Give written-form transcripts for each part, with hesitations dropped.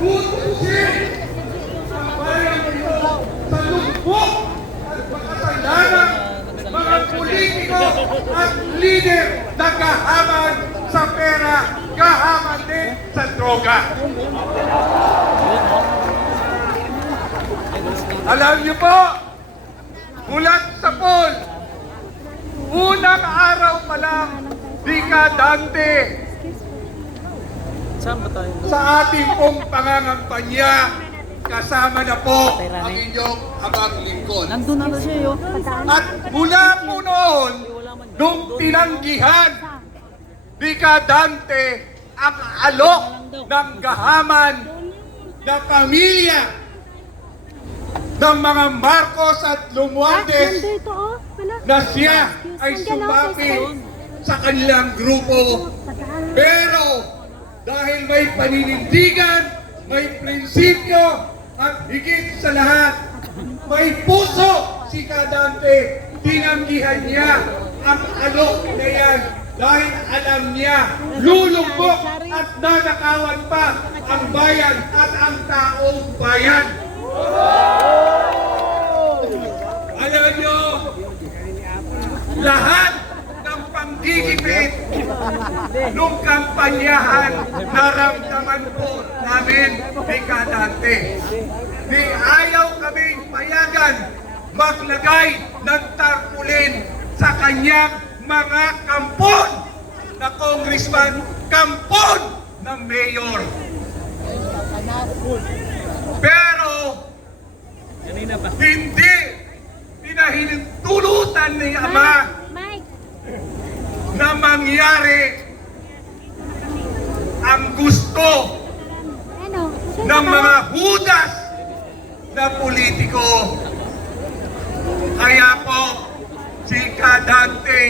tutusin ang bayan ito sa lugmok at makasalanan mga politiko at leader na kahaman sa pera, kahaman din sa droga. Alam niyo po, bulat sa poll, unang araw pa lang, dekadante sa ating pong pangangampanya, kasama na po ang inyong abang lingkod. Nandun na siya yun. At mula po noon, nung tinanggihan, dekadante ang alok ng gahaman na pamilya ng mga Marcos at Romualdez na siya ay sumapi sa kanilang grupo. Pero dahil may paninindigan, may prinsipyo, at higit sa lahat, may puso si Kadante, tinanggihan niya ang alok na yan dahil alam niya, lulubog at nanakawan pa ang bayan at ang taong bayan. Alam niyo, lahat ng panggigipit nung kampanyahan, naramdaman po namin ni Kadante. Di ayaw kaming payagan maglagay ng tarpulin sa kanyang mga kampon na congressman, kampon ng mayor. Pero hindi pinahintulutan ni Ama na mangyari ang gusto ng mga hudas na politiko. Kaya po, si Kadante,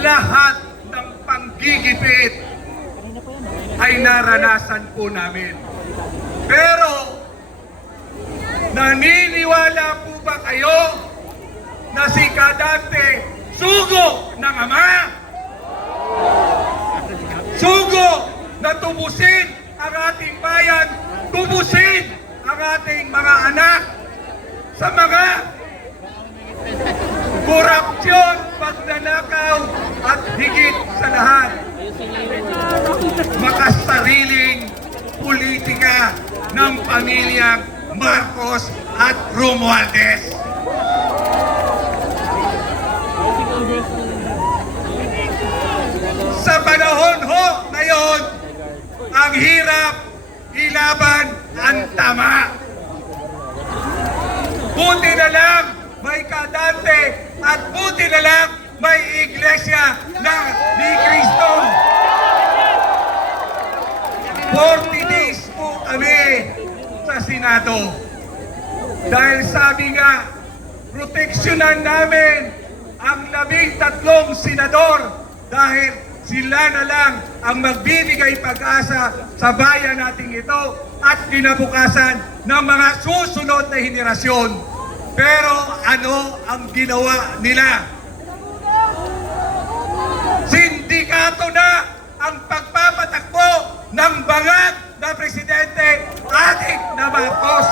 lahat ng panggigipit ay naranasan po namin. Pero, naniniwala po ba kayo na si Kadante sugo ng Ama? Sugo na tubusin ang ating bayan, tubusin ang ating mga anak sa mga korupsyon, pagnanakaw at higit sa lahat, makasariling politika ng pamilyang Marcos at Romualdez. Sa panahon ho ngayon, ang hirap ilaban ang tama. Buti na lang may Kadante at buti na lang may Iglesia ni Cristo. 40 days po kami sa Senado. Dahil sabi nga, proteksyonan namin ang 13 senador dahil sila na lang ang magbibigay pag-asa sa bayan nating ito at kinabukasan ng mga susunod na henerasyon. Pero ano ang ginawa nila? Sindikato na ang pagpapatakbo ng bangag na presidente, adik na Marcos.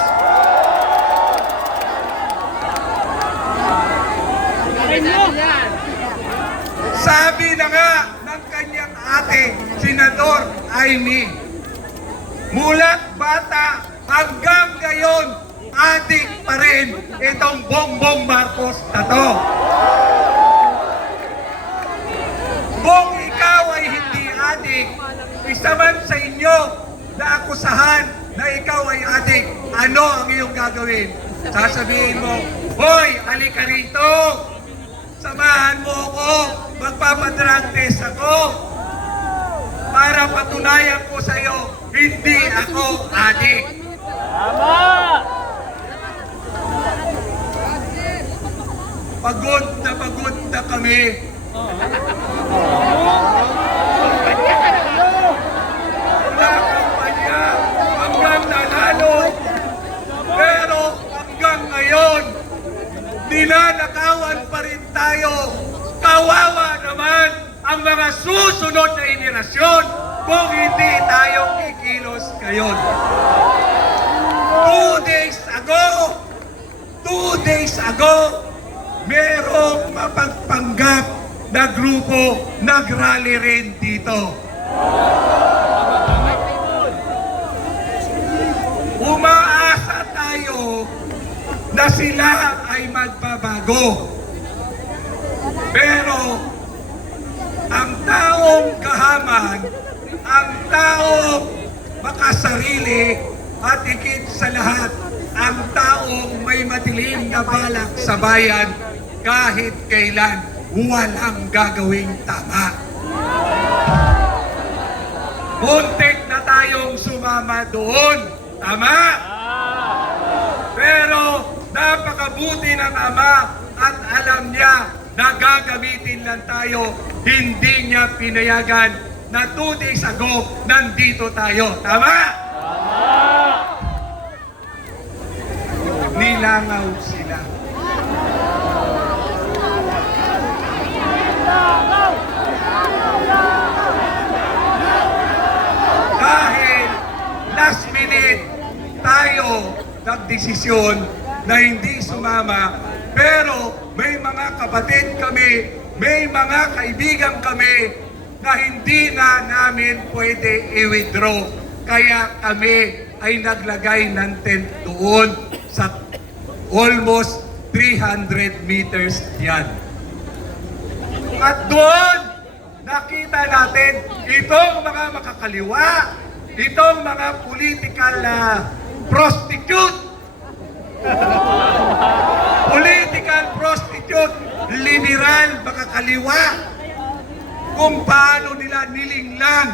Sabi na nga ng kanyang ate, Senador Amy, mulat bata hanggang ngayon, adik pa rin itong Bongbong Marcos na to. Kung ikaw ay hindi adik, isa man sa inyo na akusahan na ikaw ay adik, ano ang iyong gagawin? Sasabihin mo, hoy, halika rito, samahan mo ako, magpapadrag test ako para patunayan ko sa iyo, hindi ako adik. Tama! Pagod na kami. Wala kampanya hanggang nanalo. Pero hanggang ngayon, nilalakawan pa rin tayo. Kawawa naman ang mga susunod na henerasyon kung hindi tayong kikilos ngayon. 2 days ago, merong mapagpanggap na grupo nag-rally rin dito. Umaasa tayo na sila ay magbabago. Pero ang taong kahaman, ang taong makasarili at higit sa lahat, ang taong may madilim na balak sa bayan, kahit kailan walang gagawing tama. Muntik na tayong sumama doon. Tama? Pero napakabuti ng Ama at alam niya na gagamitin lang tayo. Hindi niya pinayagan na 2 days ago nandito tayo. Tama? Nilangaw sila. Dahil last minute tayo nagdesisyon na hindi sumama, pero may mga kapatid kami, may mga kaibigan kami na hindi na namin pwede i-withdraw. Kaya kami ay naglagay ng tent doon sa almost 300 meters yan. At doon, nakita natin itong mga makakaliwa, itong mga political prostitute, political prostitute, liberal, makakaliwa, kung paano nila nilinglang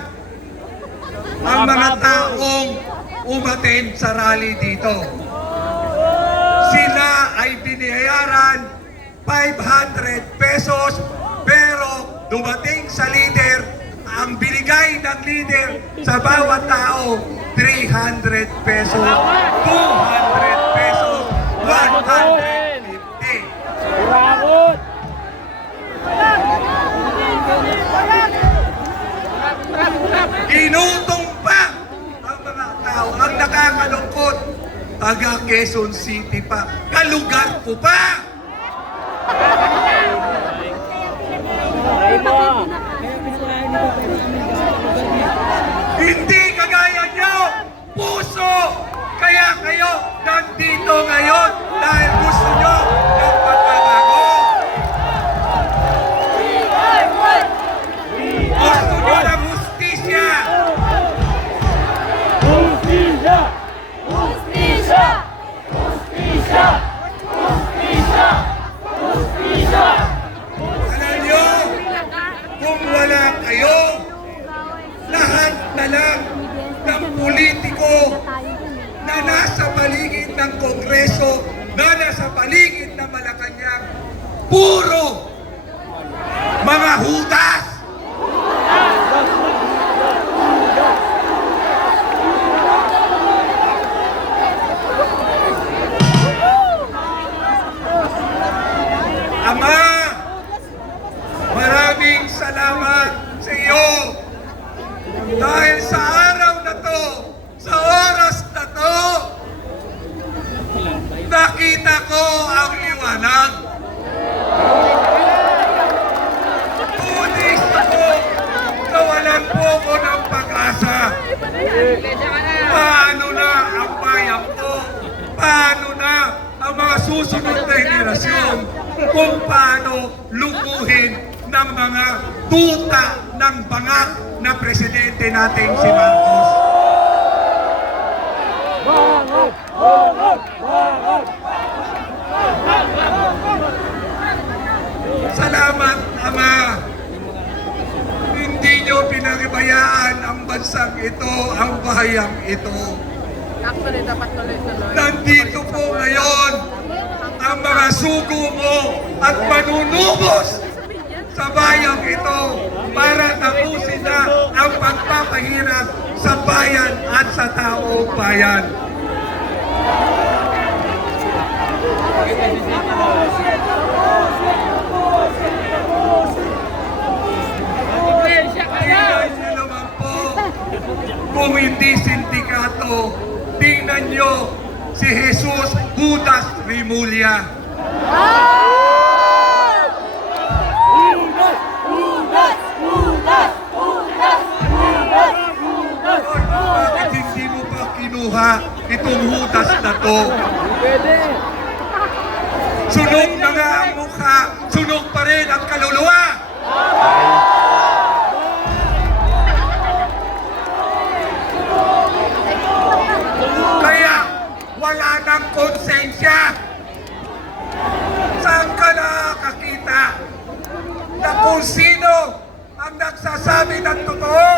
ang mga taong umaten sa rally dito. Sila ay binayaran 500 pesos, pero dumating sa leader, ang binigay ng leader sa bawat tao, 300 pesos, 200 pesos, 150. Ginutong pa ang mga tao. Ang nakakalungkot, taga Quezon City pa. Kalugar ko pa! Hindi kagaya nyo, puso! Kaya kayo nandito ngayon dahil gusto nyo ng pagbabago. Gusto nyo ng hustisya. Justisya! Justisya! Justisya! Justisya! Justisya! Alam nyo, kung wala kayo, lahat na lang ng politiko na nasa paligid ng Kongreso, na nasa paligid ng Malacanang, puro mga hutas. Ama, maraming salamat sa iyo dahil sa araw na to, sa oras na to, nakita ko ang liwanag. Tulis ako, nawalan po ko ng pag-asa. Paano na ang bayan ko? Paano na ang mga susunod na henerasyon? Kung paano lukuhin ng mga tuta ng bangak na presidente nating si Marcos. Salamat, Ama. Hindi nyo pinagibayaan ang bansang ito, ang bahayang ito. Actually, dapat tuloy-tuloy. Nandito po ngayon ang mga sugo mo at manunubos sa bayang ito para tapusin na ang pagpapahirap sa bayan at sa taong bayan. Tingnan niyo naman po Kung hindi sindikato, tingnan nyo si Jesus Judas Rimulya. Judas! Judas! Judas! Judas! Judas! Judas! Lord, bakit hindi mo pa kinuha itong Judas na to? Sunog na nga ang mukha, sunog pa rin ang kaluluwa. Kaya wala nang konsensya. Saan ka nakakita na kung sino ang nagsasabi ng totoo,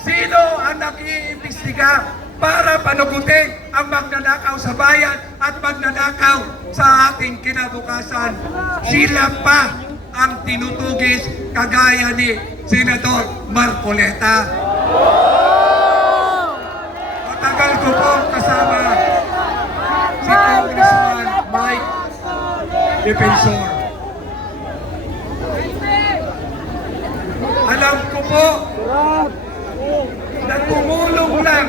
sino ang nag-iimbestiga para panugutin ang magnanakaw sa bayan at magnanakaw sa ating kinabukasan? Sila pa ang tinutugis kagaya ni Senador Marcoleta. Matagal ko po kasama si Congressman Mike Defensor. Alam ko po na tumulong lang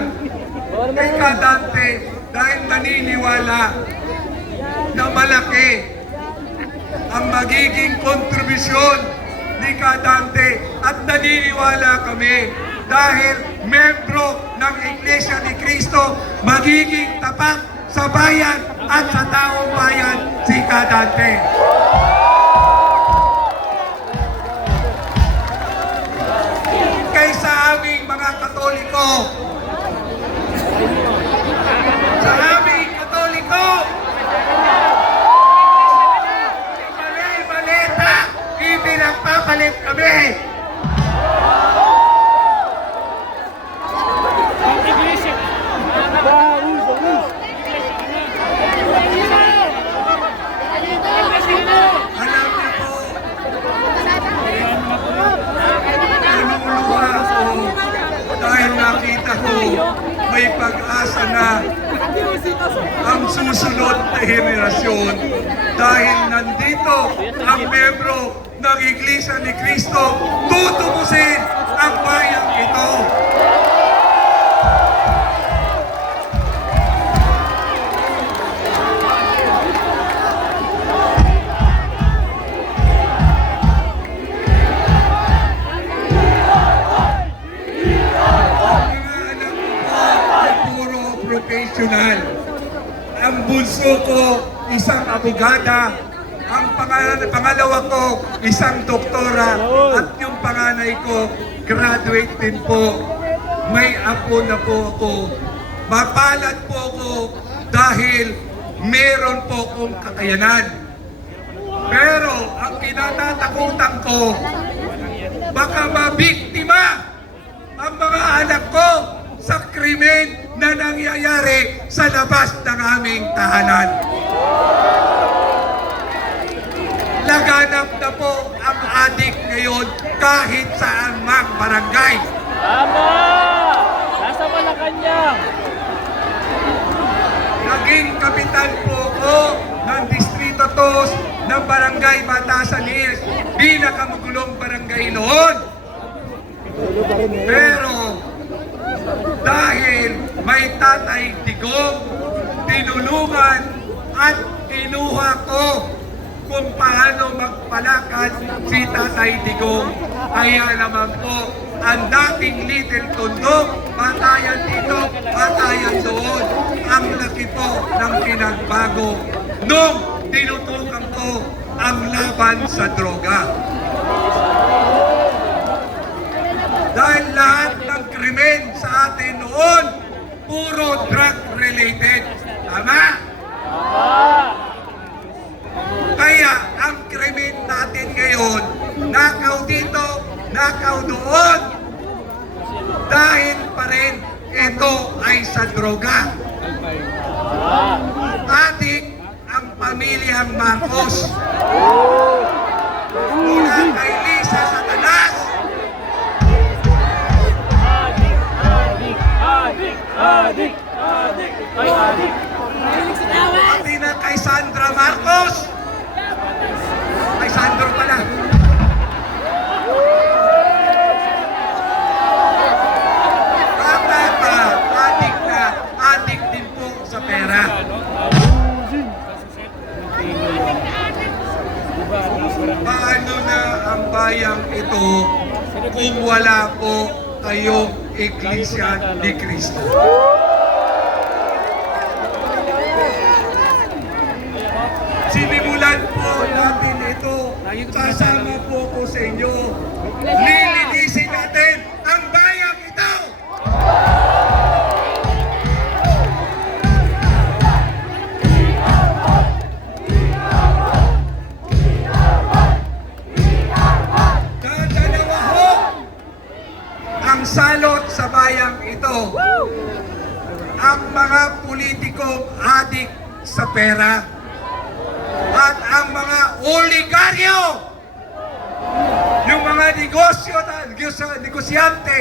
kay Kadante dahil naniniwala na malaki ang magiging kontribusyon ni Kadante at naniniwala kami dahil membro ng Iglesia ni Cristo, magiging tapat sa bayan at sa taong bayan si Kadante. Kaysa aming mga Katoliko, sa aming Katoliko, mali-maleta, ipinagpapalit kami. Alam niyo po, naluluha ako dahil nakita ko may pag-asa na ang susunod na henerasyon dahil nandito ang membro ng Iglesia ni Cristo tutubusin ang bayang ito. Professional. Ang bunso ko, isang abogada. Ang pangalawa ko, isang doktora. At yung panganay ko, graduate din po. May apo na po ako. Mapalad po ako dahil meron po akong kakayanan. Pero ang kinatatakutan ko, baka mabiktima ang mga anak ko sa krimen na nangyayari sa labas ng aming tahanan. Laganap na po ang adik ngayon kahit saan mang barangay. Tama! Nasa Malacanang! Naging kapitan po ko ng Distrito 2 ng Barangay Batasan Hills, pinakamagulong barangay noon. Pero dahil may Tatay Digong, tinulungan at kinuha ko kung paano magpalakad si Tatay Digong. Kaya naman po, ang dating Little Tondo, patayan dito, patayan doon. Ang laki po ng pinagbago nung tinutukan ko ang laban sa droga. Dahil lahat ng krimen sa atin noon, puro drug-related. Tama? Kaya ang krimen natin ngayon, nakaw dito, nakaw doon. Dahil pa rin ito ay sa droga. Adik ang pamilyang Marcos. Mula kay Lisa Satanas, Adik! Ay, adik! pati na kay Sandra Marcos. Kay Sandro pala. Tama ba? kung wala po kayong Iglesia ni Cristo. Sinimulan po natin ito. Sasama po ko sa inyo. Lilinisin natin ang bayang ito. Dadalawa ho ang salot sa bayang ito. Ang mga politikong adik sa pera at ang mga oligaryo, yung mga negosyante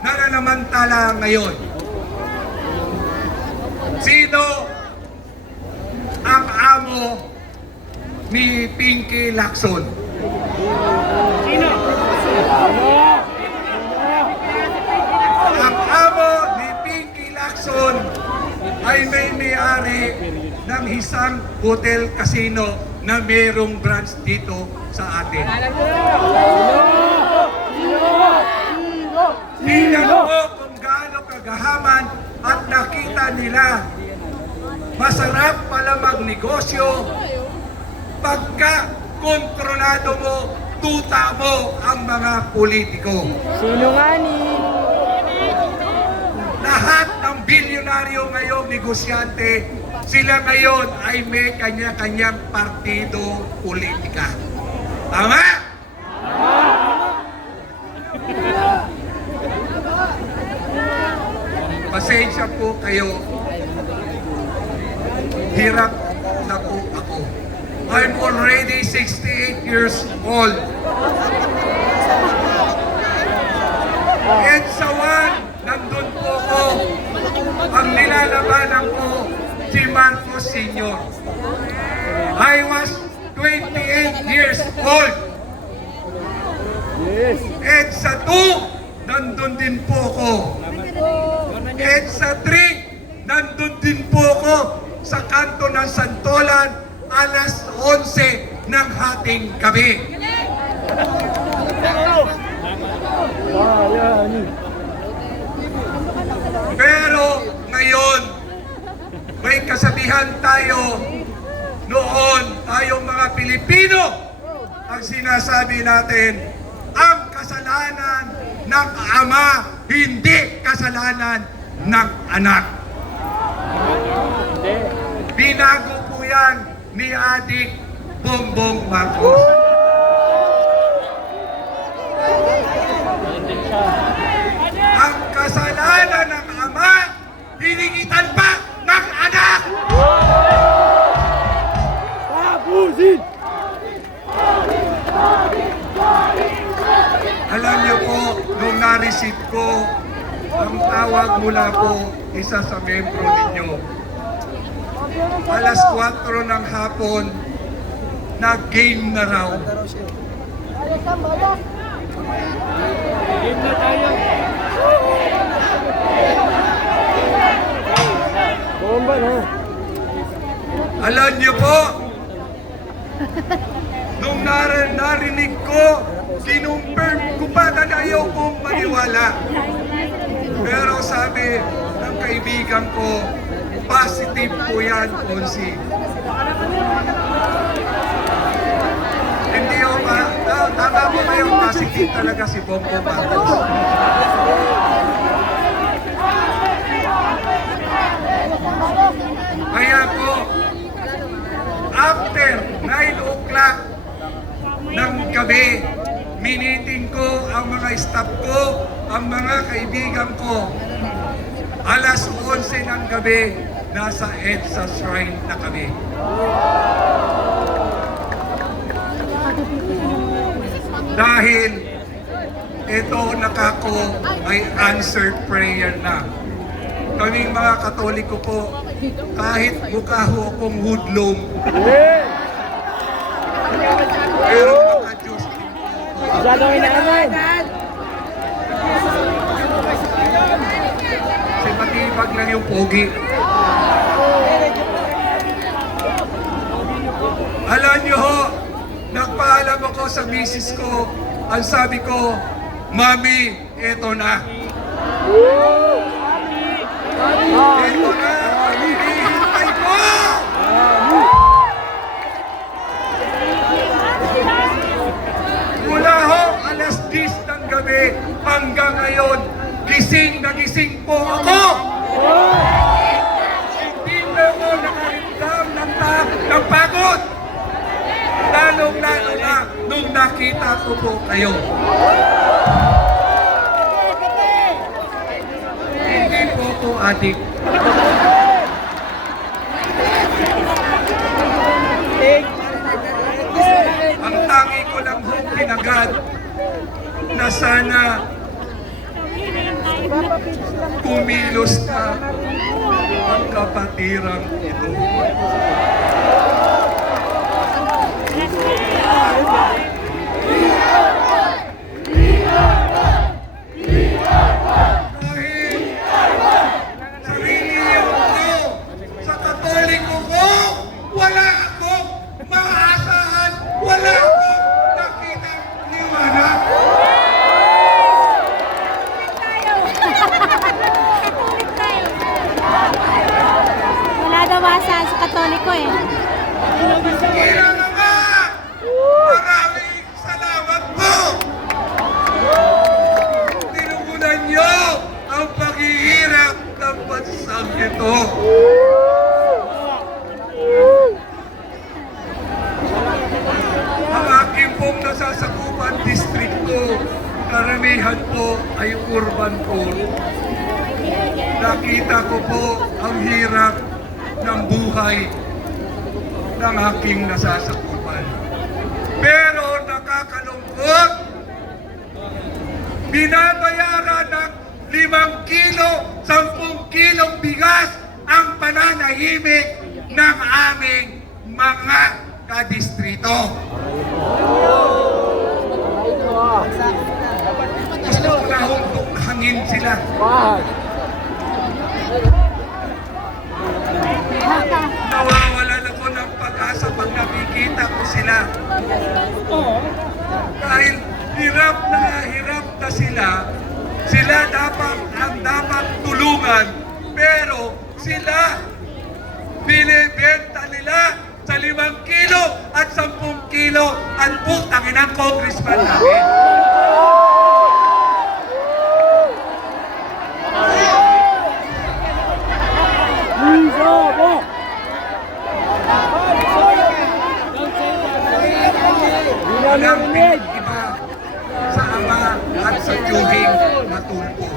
na nanamantala ngayon. Sino ang amo ni Pinky Lacson? Ang amo ni Pinky Lacson ay may-ari ng isang hotel casino na mayroong branch dito sa atin. Tingnan mo kung gaano kagahaman at nakita nila. Masarap pala magnegosyo pagka kontrolado mo, tuta mo ang mga politiko. Sinungaling! Lahat ng bilyonaryo ngayong negosyante, sila ngayon ay may kanya-kanyang partido politika. Tama? Pasensya po kayo. Hirap na po ako. I'm already 68 years old. And sa one, nandun po ko. Ang nilalabanan ko, si Marcos Sr. I was 28 years old. And sa 2, nandun din po ko. And sa 3, nandun din po ko sa kanto ng Santolan alas 11 ng hating gabi. Pero ngayon, may kasabihan tayo noon, tayong mga Pilipino, ang sinasabi natin, ang kasalanan ng ama, hindi kasalanan ng anak. Binago po yan ni Adik Bongbong Marcos. Ang kasalanan ng ama, hinigitan pa ng anak! Tapusin! Alam niyo po, nung na-receive ko, ang tawag mula po isa sa membro ninyo. Alas 4 ng hapon, nag-game na raw. Game na tayo! Bomba na! Alam niyo po, nung narinig ko, kinumperm ko pa na ayaw kong maniwala. Pero sabi ng kaibigan ko, positive po yan, Konsi. Hindi ako ba? Tama po kayo, positive talaga si Bongbong Marcos. Kaya po, after 9 o'clock ng gabi, miniting ko ang mga staff ko, ang mga kaibigan ko. Alas 11 ng gabi, nasa EDSA Shrine na kami. Dahil ito nakako ay answered prayer na. Kaming mga Katoliko po, kahit mukha ho akong hoodlum, pero naka-Diyos din po ako. Gagawin namin! Kasi matibag lang yung pogi. Alam niyo ho, nagpaalam ako sa misis ko, ang sabi ko, Mami, eto na. Eto na. Hinihintay ko. Mula ho, alas 10 ng gabi hanggang ngayon, gising na gising po ako. Hindi na ako nakaramdam ng pagod. Lalong-lalo na nung nakita ko po kayo. Hindi po ako adik. Ang tangi ko lang po pinagad na sana kumilos na ang kapatirang ito. Dahil sarili ko, sa Katoliko ko, wala akong maaasahan, wala akong nakitang liwanag. Wala daw basa sa Katoliko eh. Kailangan nga! Maraming salamat po! Tinugunan niyo ang paghihirap ng bansang ito. Ang aking pong nasasakupan distrito, karamihan po ay urban poor. Nakita ko po ang hirap ng buhay ng aking nasasakupan. Pero nakakalungkot, binabayaran ng 5 kilo, 10 kilong bigas ang pananahimik ng aming mga kadistrito. Gusto ko na hangin sila. Nawawalan ako ng pag-asa pag nakikita ko sila. Dahil hirap na sila, sila dapat tulungan, pero sila binibenta nila sa 5 kilo at 10 kilo ang putangin ng congressman namin. Walang pinag-iba sa ama at sa tiyuhing matulpo.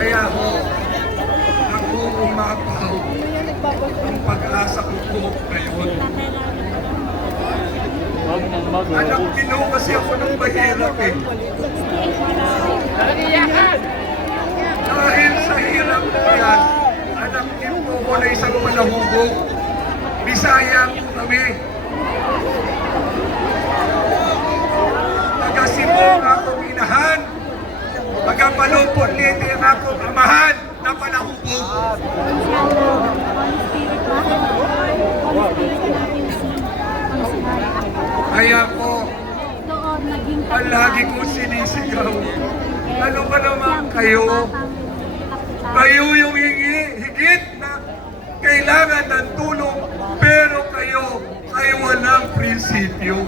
Kaya ho, ako umapaw ang pag-asa ko po ngayon. Anak, kinuha kasi ako ng mahirap eh. Dahil sa hirap ko yan, anak, kinuha ko na isang palahubog. Bisaya po kami. Taga-Sibong akong inahan. Taga-Palumpon Leyte ang akong amahan na palahubog. Kaya po, palagi ko sinisigaw. Ano ba naman kayo? Kayo yung higit na kailangan ng tulong, pero kayo ay walang prinsipyo.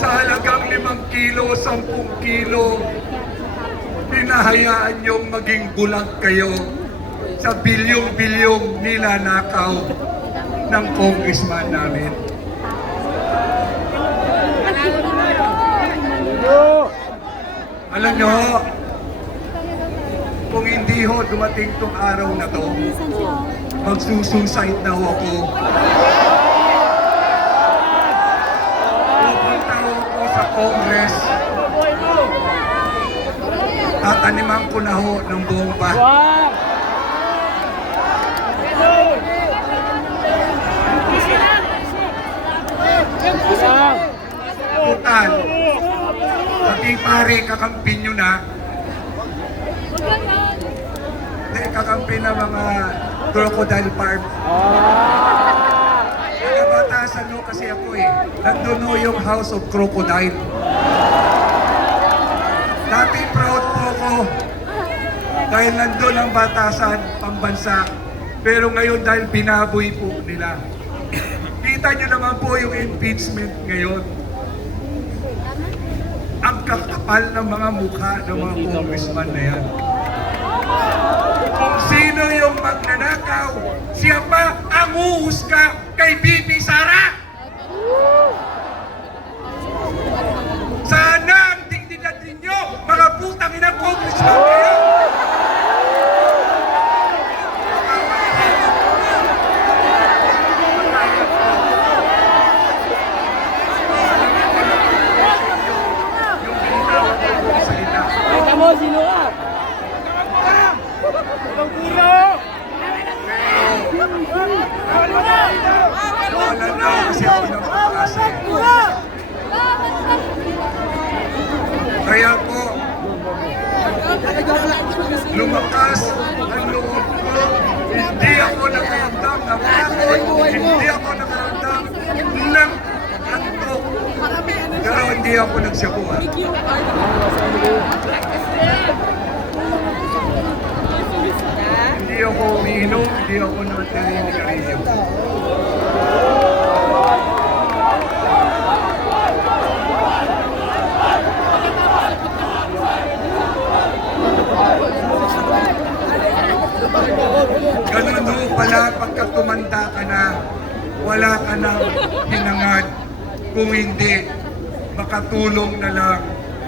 Sa halagang 5 kilo, 10 kilo, pinahayaan niyong maging bulag kayo sa bilyong-bilyong nilanakaw ng congressman namin. Alam nyo, kung hindi ho dumating tong araw na to, magsusuicide na ho ako. Pupunta ho ako sa Congress. Tataniman ko na ho ng bomba. Total, Pati pare, kakampi nyo na. Hindi, kakampi na mga crocodile farm. Nagabatasan no kasi ako eh. Nandun no yung House of Crocodile. Dati proud po ako dahil nandun ang batasan pambansa. Pero ngayon dahil binaboy po nila. Kita nyo naman po yung impeachment ngayon. Ang kakapal ng mga mukha ng mga congressman na yan. Kung sino yung magnanakaw, siya pa ang uhusga kay Bibi Sara. Sana ang dignidad ninyo, mga putang inang congressman kayo. Yung binitawag ko sa salita. Kita mo, sino ka? Wala na kasi ako ng pag-asa. Kaya po, lumakas ang loob ko. Hindi ako nakaramdam ng takot. Hindi ako nakaramdam ng antok. Pero hindi ako nagsabuhan. Hindi ako umiinom, hindi ako nagtarinig-arinig. Ganun ho pala pagka tumanda ka na, wala ka nang hinangad. Kung hindi, makatulong na lang,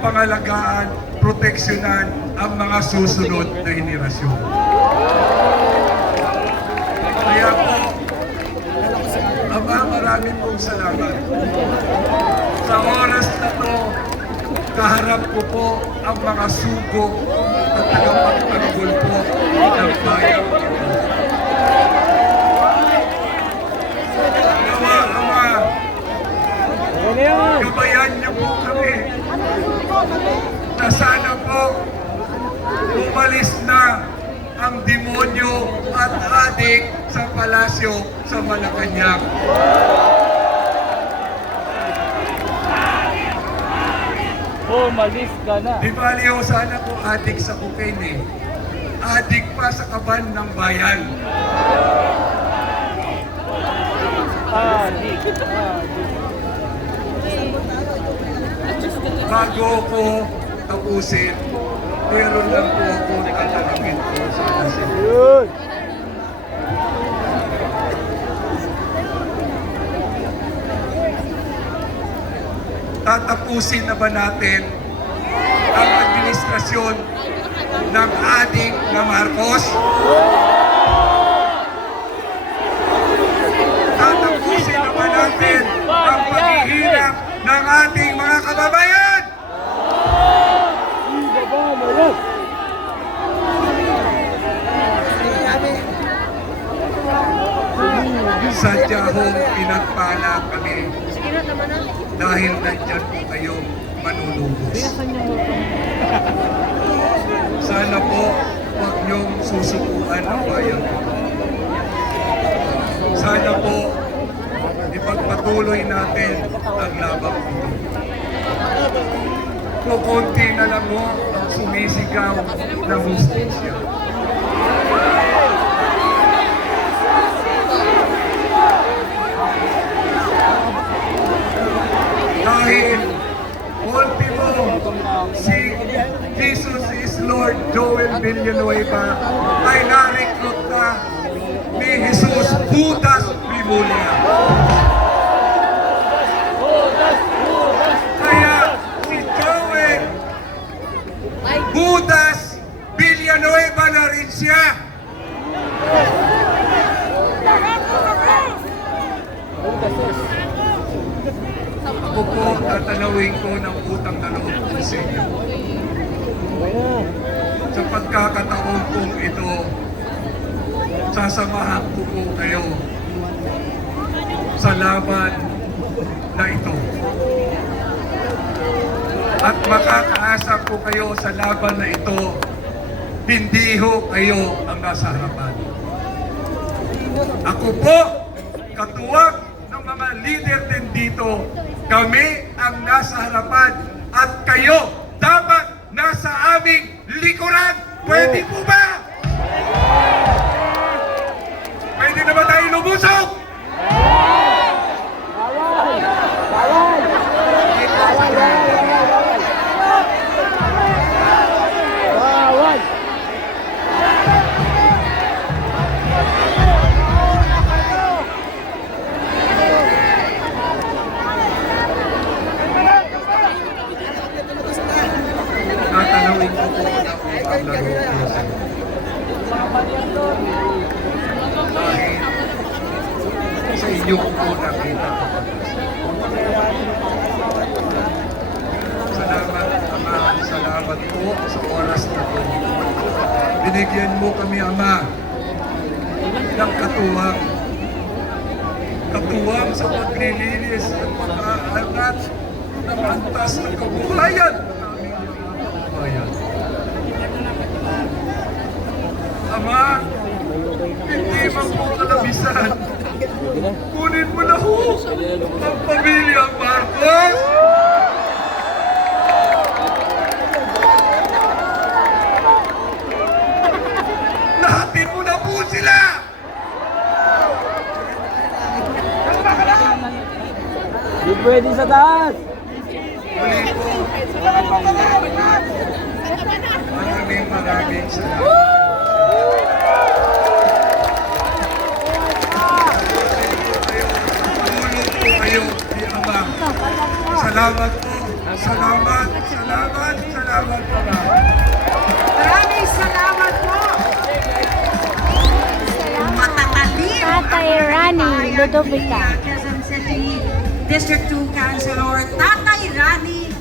pangalagaan, proteksyonan ang mga susunod na henerasyon. Kaya po, Ama, maraming pong salamat. Sa oras na to, kaharap ko po ang mga sugo at tagapagtanggol po ng bayan. Nawa, Ama, Ano yan? gabayan niyo po kami na sana po umalis na ang demonyo at adik sa palasyo sa Malacanang. Umalis ka na. Di bali ho sana kung adik sa cocaine eh. Adik pa sa kaban ng bayan. Adik. Bago ko tapusin, meron lang po ako tatanungin po sa asin. Yun. Tatapusin na ba natin ang administrasyon ng adik na Marcos? Tatapusin na ba natin ang paghihirap ng ating mga kababayan? Hindi ba malas? Sadya hong pinagpala kami dahil nandyan po kayong manunubos. Sana po huwag niyong susukuan ang bayan. Sana po ipagpatuloy natin ang labang ito. Kukunti na lang mo ang sumisigaw na hustisya. Dahil ultimo, si Jesus is Lord Joel Villanueva ay na-recruit na ni Jesus Judas Bibulia. Kaya si Joel Judas Villanueva na rin siya. Ako po tatanawin ko ng utang na loob ko sa inyo. Sa pagkakataon kong ito, sasamahan ko po kayo sa laban na ito. At makakaasa po kayo sa laban na ito. Hindi ho kayo ang nasa harapan. Ako po, katuwag ng mga leader din dito, kami ang nasa harapan at kayo dapat nasa aming likuran. Pwede po ba? Pwede na ba tayo lumusok? Bawal! Tatanawin ko po na ang laro ko. Dahil sa inyo ko po nakita. Salamat, Ama. Salamat po sa oras na po. Binigyan mo kami, Ama, ng katuwang. Katuwang sa paglilinis at pag-aangat ng antas ng kabuhayan ng aming mga kabuhayan. Ama, hindi man po kalabisan. Kunin mo na ho ang pamilya Marcos! Lahatin mo na po sila! Di pwede sa taas! Muli po, maraming salamat. Tulong po kayo, di Ama. Salamat po. Salamat, salamat, salamat po. Maraming salamat po. Matatalino Tatay Rani Ludovica. Quezon City District 2 Councilor Tatay Rani